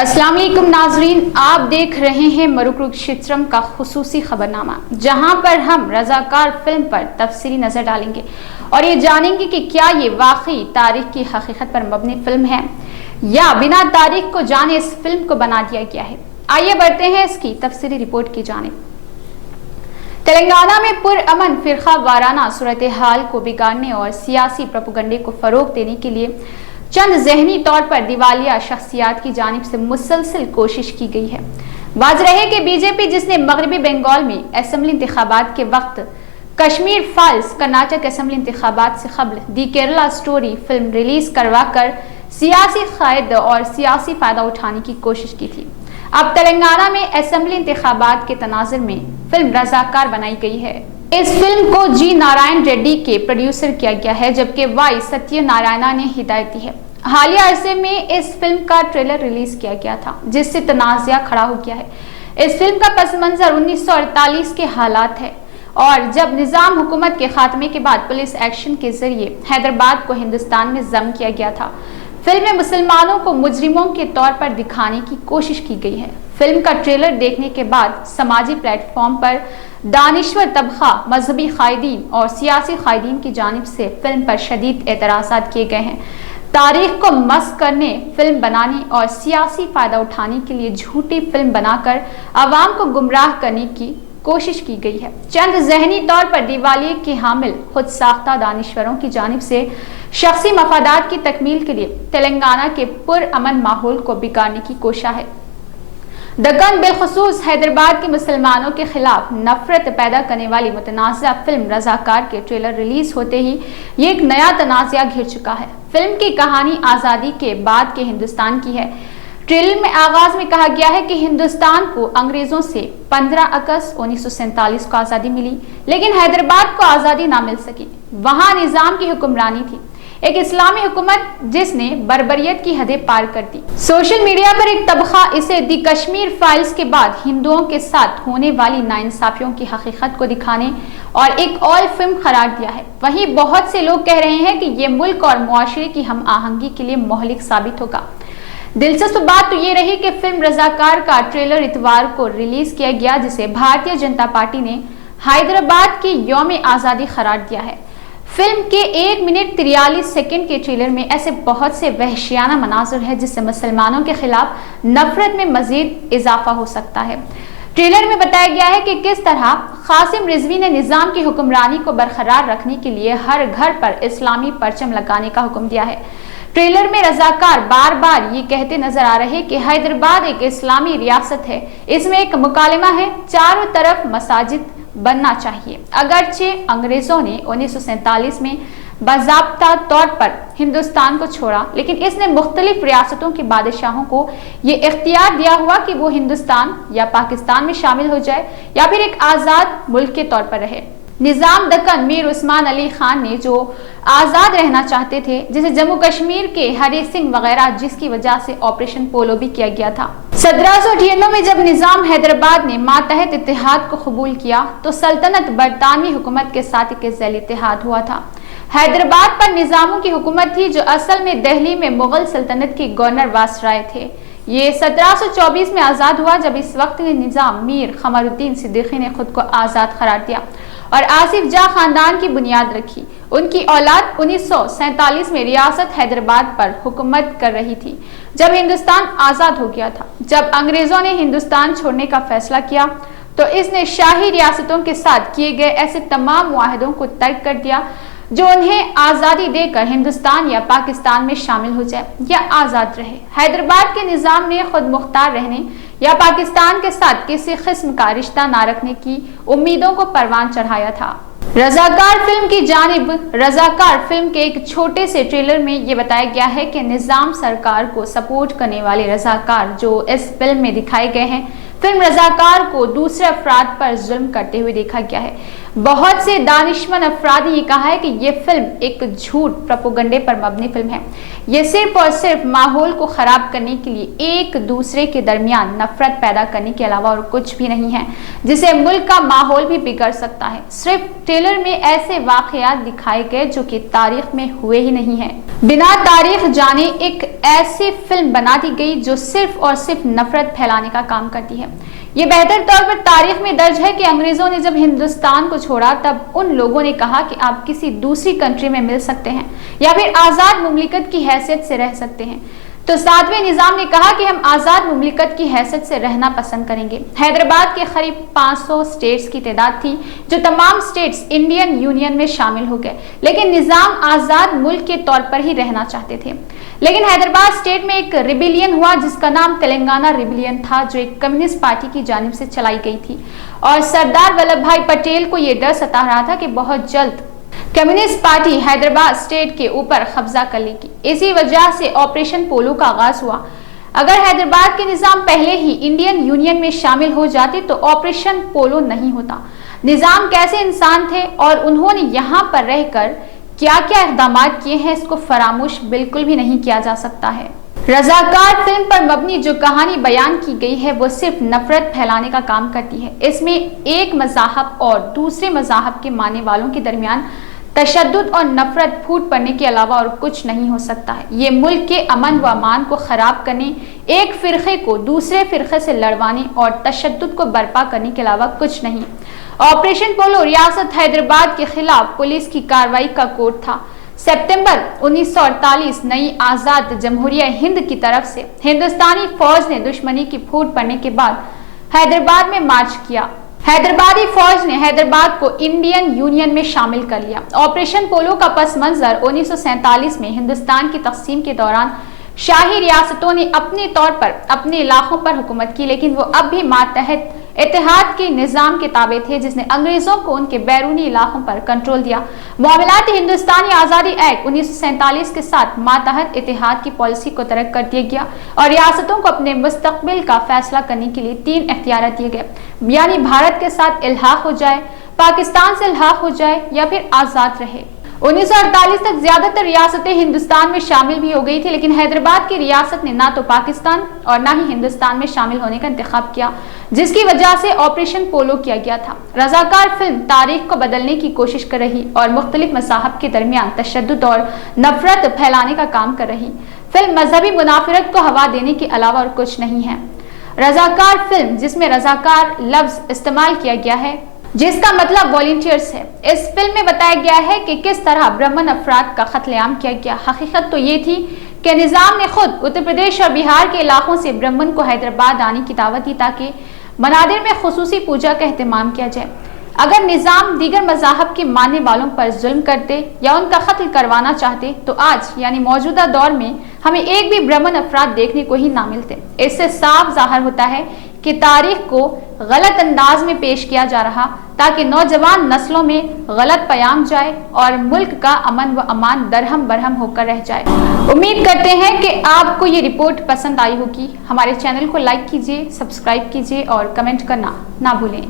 अस्सलाम वालेकुम नाजरीन, आप देख रहे हैं मरुकुरुक्षेत्रम का खुसूसी खबरनामा, जहां पर हम रजाकार फिल्म पर तफसीली नजर डालेंगे और ये जानेंगे कि क्या ये वाकई तारीख की हकीकत पर मबनी फिल्म है या बिना तारीख को जाने इस फिल्म को बना दिया गया है। आइए बढ़ते हैं इसकी तफसीली रिपोर्ट की जानिब। तेलंगाना में पुरअमन फिरका वाराना सूरत हाल को बिगाड़ने और सियासी प्रोपेगेंडे को फरोग देने के लिए चंद ज़हनी तौर पर दिवालिया शख्सियात की जानिब से मुसलसल कोशिश की गई है। वाज़ेह है कि बीजेपी, जिसने मगरबी बंगाल में असेंबली इंतखाबात के वक्त कश्मीर फाइल्स कर्नाटक असेंबली इंतखाबात से कबल दी केरला स्टोरी फिल्म रिलीज करवा कर सियासी क़ायद और सियासी फ़ायदा उठाने की कोशिश की थी, अब तेलंगाना में असेंबली इंतखाबात के तनाज़ुर में फिल्म रजाकार बनाई गई है। इस फिल्म को जी नारायण रेड्डी के प्रोड्यूसर किया गया है, जबकि वाई सत्य नारायणा ने हिदायत दी है। हालिया अरसे में इस फिल्म का ट्रेलर रिलीज किया गया था, जिससे तनाज़ा खड़ा हो गया है। इस फिल्म का पस मंजर 1948 के हालात है और जब निज़ाम हुकूमत के खात्मे के बाद पुलिस एक्शन के जरिए हैदराबाद को हिंदुस्तान में ज़म किया गया था। फिल्म में मुसलमानों को मुजरिमों के तौर पर दिखाने की कोशिश की गई है। फिल्म का ट्रेलर देखने के बाद समाजी प्लेटफॉर्म पर दानिश्वर तबका, मजहबी कायदीन और सियासी कायदीन की जानिब से फिल्म पर शदीद एतराज़ात किए गए हैं। तारीख को मस्क करने, फिल्म बनाने और सियासी फ़ायदा उठाने के लिए झूठी फिल्म बनाकर आवाम को गुमराह करने की कोशिश की गई है। चंद ज़हनी तौर पर दिवालिये के हामिल खुद साख्ता दानिश्वरों की जानिब से शख्सी मफादात की तकमील के लिए तेलंगाना के पुरअमन माहौल को बिगाड़ने की कोशिश है। दक्कन बिलखुसूस हैदराबाद के मुसलमानों के खिलाफ नफरत पैदा करने वाली मुतनाज़ा फिल्म रजाकार के ट्रेलर रिलीज होते ही ये एक नया तनाज़ा घिर चुका है। फिल्म की कहानी आज़ादी के बाद के हिंदुस्तान की है। ट्रेलर में आगाज में कहा गया है कि हिंदुस्तान को अंग्रेजों से 15 अगस्त 1947 को आज़ादी मिली, लेकिन हैदराबाद को आज़ादी ना मिल सकी। वहाँ निज़ाम की हुक्मरानी थी, एक इस्लामी हुकूमत जिसने बर्बरियत की हदें पार कर दी। सोशल मीडिया पर एक तबका इसे दी कश्मीर फाइल्स के बाद हिंदुओं के साथ होने वाली नाइंसाफियों की हकीकत को दिखाने और एक और फिल्म करार दिया है। वहीं बहुत से लोग कह रहे हैं कि ये मुल्क और मुआशरे की हम आहंगी के लिए मोहलिक साबित होगा। दिलचस्प बात तो ये रही कि फिल्म रजाकार का ट्रेलर इतवार को रिलीज किया गया, जिसे भारतीय जनता पार्टी ने हैदराबाद की यौम आज़ादी करार दिया है। फिल्म के 1 मिनट 43 सेकंड के ट्रेलर में ऐसे बहुत से वहशियाना मनाज़िर है जिससे मुसलमानों के खिलाफ नफरत में मजीद इजाफा हो सकता है। ट्रेलर में बताया गया है कि किस तरह कासिम रिजवी ने निज़ाम की हुक्मरानी को बरकरार रखने के लिए हर घर पर इस्लामी परचम लगाने का हुक्म दिया है। ट्रेलर में रजाकार बार बार ये कहते नजर आ रहे कि हैदराबाद एक इस्लामी रियासत है, इसमें एक मुकालमा है, चारों तरफ मसाजिद बनना चाहिए। अगरचे अंग्रेजों ने 1947 में बाज़ाब्ता तौर पर हिंदुस्तान को छोड़ा, लेकिन इसने मुख्तलिफ रियासतों के बादशाहों को ये इख्तियार दिया हुआ कि वो हिंदुस्तान या पाकिस्तान में शामिल हो जाए या फिर एक आज़ाद मुल्क के तौर पर रहे। निज़ाम दक्कन मीर उस्मान अली खान ने जो आज़ाद रहना चाहते थे, जिसे जम्मू कश्मीर के हरी सिंह वगैरह, जिसकी वजह से ऑपरेशन पोलो भी किया गया था। 1798 में जब निज़ाम हैदराबाद ने मातहत इत्तेहाद को कबूल किया तो सल्तनत बरतानवी हुकूमत के साथ एक ज़ैल इत्तेहाद हुआ था। हैदराबाद पर निज़ामों की हुकूमत थी जो असल में दिल्ली में मुगल सल्तनत के गवर्नर वासराय थे। ये 1724 में आज़ाद हुआ, जब इस वक्त के निज़ाम मीर कमरुद्दीन सिद्दीकी ने खुद को आज़ाद करार दिया और आसिफ जा खानदान की बुनियाद रखी। उनकी औलाद 1947 में रियासत हैदराबाद पर हुकूमत कर रही थी जब हिंदुस्तान आज़ाद हो गया था। जब अंग्रेजों ने हिंदुस्तान छोड़ने का फैसला किया तो इसने शाही रियासतों के साथ किए गए ऐसे तमाम मुआहदों को तर्क कर दिया जो उन्हें आज़ादी देकर हिंदुस्तान या पाकिस्तान में शामिल हो जाए या आज़ाद रहे। हैदराबाद के निज़ाम ने खुद मुख्तार रहने या पाकिस्तान के साथ किसी किस्म का रिश्ता ना रखने की उम्मीदों को परवान चढ़ाया था। रजाकार फिल्म की जानिब रजाकार फिल्म के एक छोटे से ट्रेलर में ये बताया गया है कि निज़ाम सरकार को सपोर्ट करने वाले रजाकार जो इस फिल्म में दिखाए गए हैं, फिल्म रजाकार को दूसरे अफराद पर जुल्म करते हुए देखा गया है। बहुत से दानिशमंद अफराद ने ये कहा है कि ये फिल्म एक झूठ प्रोपेगेंडे पर मबनी फिल्म है। ये सिर्फ और सिर्फ माहौल को खराब करने के लिए एक दूसरे के दरमियान नफरत पैदा करने के अलावा और कुछ भी नहीं है, जिसे मुल्क का माहौल भी बिगड़ सकता है। सिर्फ ट्रेलर में ऐसे वाकयात दिखाए गए जो कि तारीख में हुए ही नहीं है। बिना तारीख जाने एक ऐसी फिल्म बना दी गई जो सिर्फ और सिर्फ नफरत फैलाने का काम करती है। ये बेहतर तौर पर तारीख में दर्ज है कि अंग्रेजों ने जब हिंदुस्तान को छोड़ा तब उन लोगों ने कहा कि आप किसी दूसरी कंट्री में मिल सकते हैं या फिर आजाद मुमलिकत की हैसियत से रह सकते हैं। तो सातवें निजाम ने कहा कि हम आजाद मुमलिकत की हैसियत से रहना पसंद करेंगे। हैदराबाद के करीब 500 स्टेट्स की तादाद थी, जो तमाम स्टेट्स इंडियन यूनियन में शामिल हो गए, लेकिन निजाम आजाद मुल्क के तौर पर ही रहना चाहते थे। लेकिन हैदराबाद स्टेट में एक रिबिलियन हुआ जिसका नाम तेलंगाना रिबिलियन था, जो एक कम्युनिस्ट पार्टी की जानिब से चलाई गई थी और सरदार वल्लभ भाई पटेल को यह डर सता रहा था कि बहुत जल्द कम्युनिस्ट पार्टी हैदराबाद स्टेट के ऊपर कब्जा कर लेगी। इसी वजह से ऑपरेशन पोलो का आगाज हुआ। अगर हैदराबाद के निजाम पहले ही इंडियन यूनियन में शामिल हो जाते तो ऑपरेशन पोलो नहीं होता। निजाम कैसे इंसान थे और उन्होंने यहाँ पर रहकर क्या क्या इक़दाम किए हैं, इसको फरामोश बिल्कुल भी नहीं किया जा सकता है। रजाकार फिल्म पर मबनी जो कहानी बयान की गई है वो सिर्फ नफरत फैलाने का काम करती है। इसमें एक मज़हब और दूसरे मज़हब के मानने वालों के दरमियान तशद्दुद और नफरत फूट पड़ने के अलावा और कुछ नहीं हो सकता है। ये मुल्क के अमन व अमान को खराब करने, एक फिरके को दूसरे फिरके से लड़वाने और तशद्दुद को बर्पा करने के अलावा कुछ नहीं। ऑपरेशन पोलो रियासत हैदराबाद के खिलाफ पुलिस की कार्रवाई का कोड था। सितंबर 1948 नई आज़ाद जमहूरिया हिंद की तरफ से हिंदुस्तानी फौज ने दुश्मनी की फूट पड़ने के बाद हैदराबाद में मार्च किया। हैदराबादी फौज ने हैदराबाद को इंडियन यूनियन में शामिल कर लिया। ऑपरेशन पोलो का पस मंजर 1947 में हिंदुस्तान की तकसीम के दौरान शाही रियासतों ने अपने तौर पर अपने इलाकों पर हुकूमत की, लेकिन वो अब भी मातहत इत्तेहाद के निज़ाम के ताबे थे जिसने अंग्रेजों को उनके बैरूनी इलाकों पर कंट्रोल दिया। मामलाती हिंदुस्तानी आज़ादी एक्ट 1947 के साथ मातहत इत्तेहाद की पॉलिसी को तरक कर दिया गया और रियासतों को अपने मुस्तकबिल का फैसला करने के लिए 3 इख्तियार दिए गए, यानी भारत के साथ इल्हाक हो जाए, पाकिस्तान से इल्हाक हो जाए या फिर आज़ाद रहे। 1948 तक ज्यादातर रियासतें हिंदुस्तान में शामिल भी हो गई थी, लेकिन हैदराबाद की रियासत ने ना तो पाकिस्तान और ना ही हिंदुस्तान में शामिल होने का इंतखाब किया, जिसकी वजह से ऑपरेशन पोलो किया गया था। रजाकार फिल्म तारीख को बदलने की कोशिश कर रही और मुख्तलिफ मज़ाहब के दरमियान तशद्दुद और नफरत फैलाने का काम कर रही। फिल्म मजहबी मुनाफिरत को हवा देने के अलावा और कुछ नहीं है। रजाकार फिल्म, जिसमें रजाकार लफ्ज इस्तेमाल किया गया है जिसका मतलब वॉलंटियर्स है, इस फिल्म में बताया गया है कि किस तरह ब्राह्मण अफराद का कत्लेआम किया गया। हकीकत तो ये थी कि निज़ाम ने खुद उत्तर प्रदेश और बिहार के इलाकों से ब्राह्मण को हैदराबाद आने की दावत दी ताकि मनादिर में खुसूसी पूजा का एहतमाम किया जाए। अगर निज़ाम दीगर मज़ाहब के मानने वालों पर जुल्म करते या उनका कत्ल करवाना चाहते तो आज यानी मौजूदा दौर में हमें एक भी ब्राह्मण अफराद देखने को ही ना मिलते। इससे साफ ज़ाहिर होता है कि तारीख को गलत अंदाज में पेश किया जा रहा ताकि नौजवान नस्लों में गलत पैगाम जाए और मुल्क का अमन व अमान दरहम बरहम होकर रह जाए। उम्मीद करते हैं कि आपको ये रिपोर्ट पसंद आई होगी। हमारे चैनल को लाइक कीजिए, सब्सक्राइब कीजिए और कमेंट करना ना भूलें।